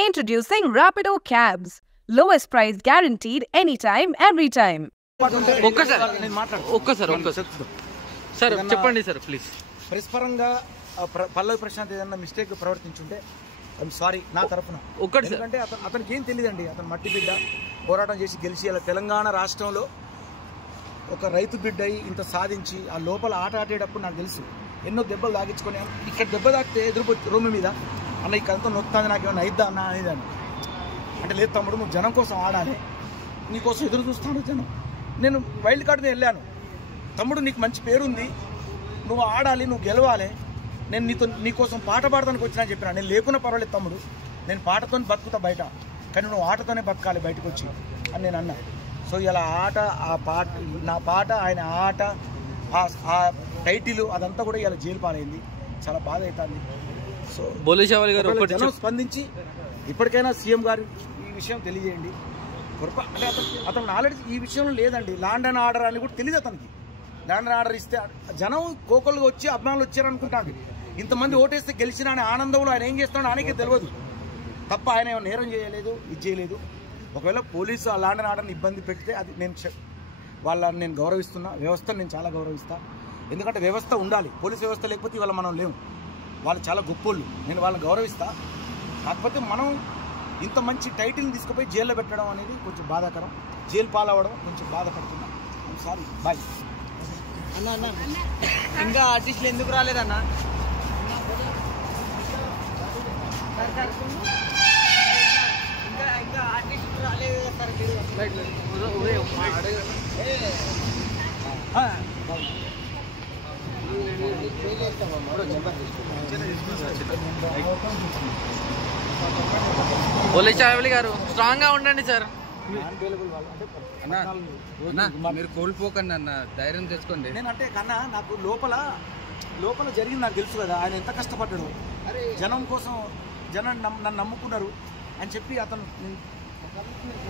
Introducing Rapido Cabs. Lowest price guaranteed anytime, every time. Sir చెప్పండి sir please. Press పరంగా పల్లవి ప్రశాంత్ ఏదన్నా mistake ప్రవర్తించుంటే I'm sorry నా తరఫున. ఎందుకంటే అతనికి ఏం తెలియదండి. అతను మట్టి బిడ్డ పోరాటం చేసి గెలిచి అలా తెలంగాణ రాష్ట్రంలో ఒక రైతు బిడ్డ ఇంత సాధించి ఆ లోపల ఆట ఆడేటప్పుడు నాకు తెలుసు ఎన్నో దెబ్బలు తాగించుకొని ఇక్కడ దెబ్బ తాకితే ఎదురు రూమ్ మీద అన్న ఇక్కడంతా నొత్తాది నాకు ఏమైనా అయిద్దా అన్న అనేదాన్ని. అంటే లేదు తమ్ముడు నువ్వు జనం కోసం ఆడాలి, నీకోసం ఎదురు చూస్తాను జనం. నేను వైల్డ్ కార్డ్ మీద వెళ్ళాను. తమ్ముడు నీకు మంచి పేరుంది, నువ్వు ఆడాలి, నువ్వు గెలవాలి, నేను నీకోసం పాట పాడటానికి వచ్చినా చెప్పినా. నేను లేకున్నా పర్వాలేదు తమ్ముడు, నేను పాటతో బతుకుతా బయట, కానీ నువ్వు ఆటతోనే బతకాలి బయటకు వచ్చి అని నేను అన్నా. సో ఇలా ఆట, ఆ పాట, నా పాట, ఆయన ఆట, ఆ టైటిల్ అదంతా కూడా ఇలా జైలు పాలైంది. చాలా బాధ అవుతుంది. సో జనం స్పందించి ఇప్పటికైనా సీఎం గారు ఈ విషయం తెలియజేయండి. అంటే అతను నాలెడ్జ్ ఈ విషయంలో లేదండి. ల్యాండ్ అండ్ ఆర్డర్ అని కూడా తెలియదు అతనికి. ల్యాండ్ అండ్ ఆర్డర్ ఇస్తే జనం కోకలుగా వచ్చి అభిమానులు వచ్చారనుకుంటాడు. ఇంతమంది ఓటేస్తే గెలిచిన అనే ఆనందంలో ఆయన ఏం చేస్తున్నాడో ఆయనకే తెలియదు తప్ప ఆయన ఏమైనా నేరం చేయలేదు, ఇది చేయలేదు. ఒకవేళ పోలీసు ఆ ల్యాండ్ అండ్ ఆర్డర్ని ఇబ్బంది పెడితే అది వాళ్ళని నేను గౌరవిస్తున్నా. వ్యవస్థను నేను చాలా గౌరవిస్తా. ఎందుకంటే వ్యవస్థ ఉండాలి. పోలీస్ వ్యవస్థ లేకపోతే ఇవాళ మనం లేము. వాళ్ళు చాలా గొప్పోళ్ళు, నేను వాళ్ళని గౌరవిస్తా. కాకపోతే మనం ఇంత మంచి టైటిల్ని తీసుకుపోయి జైల్లో పెట్టడం అనేది కొంచెం బాధాకరం. జైలు పాలవడం కొంచెం బాధపడుతున్నా. Sorry, boy. అన్న ఇంకా ఆర్టిస్టులు ఎందుకు రాలేదన్న? ఇంకా ఆర్టిస్టులు రాలేదు సార్. పోలీస్ చావలి గారు స్ట్రాంగ్ గా ఉండండి సార్. మీరు కోల్పోకండి అన్న, ధైర్యం తెచ్చుకోండి. నేనంటే కన్నా నాకు లోపల జరిగింది నాకు తెలుసు కదా. ఆయన ఎంత కష్టపడ్డాడు జనం కోసం, జనం నన్ను నమ్ముకున్నారు అని చెప్పి అతను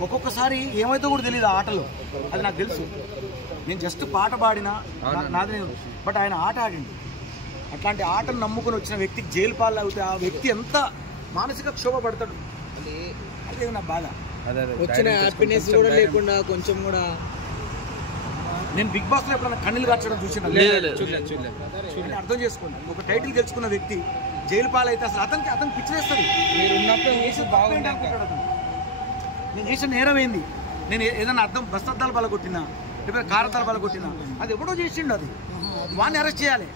ఒక్కొక్కసారి ఏమైతే కూడా తెలియదు ఆ ఆటలో. అది నాకు తెలుసు. నేను జస్ట్ పాట పాడినా నాది నేను, బట్ ఆయన ఆట ఆడిండు. అట్లాంటి ఆటను నమ్ముకుని వచ్చిన వ్యక్తికి జైలు పాలు అవుతే ఆ వ్యక్తి ఎంత మానసిక క్షోభ పడతాడు. అదే నా బాధ. వచ్చిన హ్యాపీనెస్ కూడా లేకుండా కొంచెం కూడా. నేను బిగ్ బాస్ లో ఎప్పుడైనా కన్నీళ్ళు కార్చడం చూసిన అర్థం చేసుకోండి. ఒక టైటిల్ గెలుచుకున్న వ్యక్తి జైలు పాలైతే అసలు అతనికి పిచ్చివేస్తుంది. నేను చేసిన నేరం ఏంది? నేను ఏదైనా బస్ అద్దాలు బలగొట్టినా, లేకపోతే కారతాలు బలగొట్టినా, అది ఎప్పుడో చేసిండు. అది వాడిని అరెస్ట్ చేయాలి.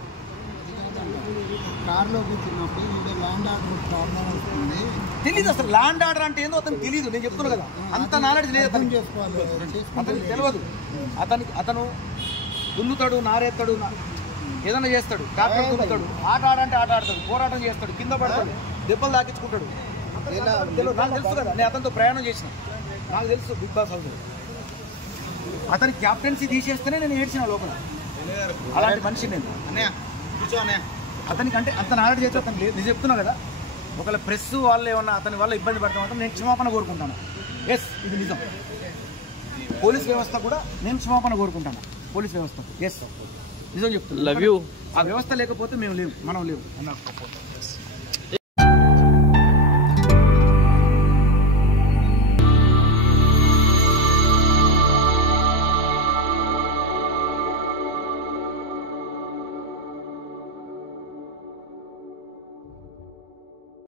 తెలీదు అసలు ల్యాండ్ ఆర్డర్ అంటే ఏందో అతనికి తెలీదు. నేను చెప్తున్నా కదా, అంత నాలెడ్జ్ లేదు అతనికి తెలియదు. అతను దున్నుతాడు, నారేస్తాడు, ఏదైనా చేస్తాడు, ట్రాక్టర్ దున్నుతాడు, ఆట ఆడంటే ఆట ఆడతాడు, పోరాటం చేస్తాడు, కింద పడతాడు, దెబ్బలు తాకించుకుంటాడు. నాకు తెలుసు కదా, నేను అతనితో ప్రయాణం చేసిన, నాకు తెలుసు బిగ్ బాస్ హౌస్. అతని క్యాప్టెన్సీ తీసేస్తేనే నేను ఏడ్చిన లోపల. అలాంటి మనిషి నేను. అతనికి అంటే అంత నాలెడ్జ్ అయితే అతను లేదు. నేను చెప్తున్నా కదా, ఒకవేళ ప్రెస్ వాళ్ళు ఏమన్నా అతని వల్ల ఇబ్బంది పడతామంటే నేను క్షమాపణ కోరుకుంటాను. ఎస్, ఇది నిజం. పోలీస్ వ్యవస్థ కూడా నేను క్షమాపణ కోరుకుంటాను. పోలీస్ వ్యవస్థ ఎస్ నిజం చెప్తున్నాను. Love you. ఆ వ్యవస్థ లేకపోతే మనం లేవు అన్న.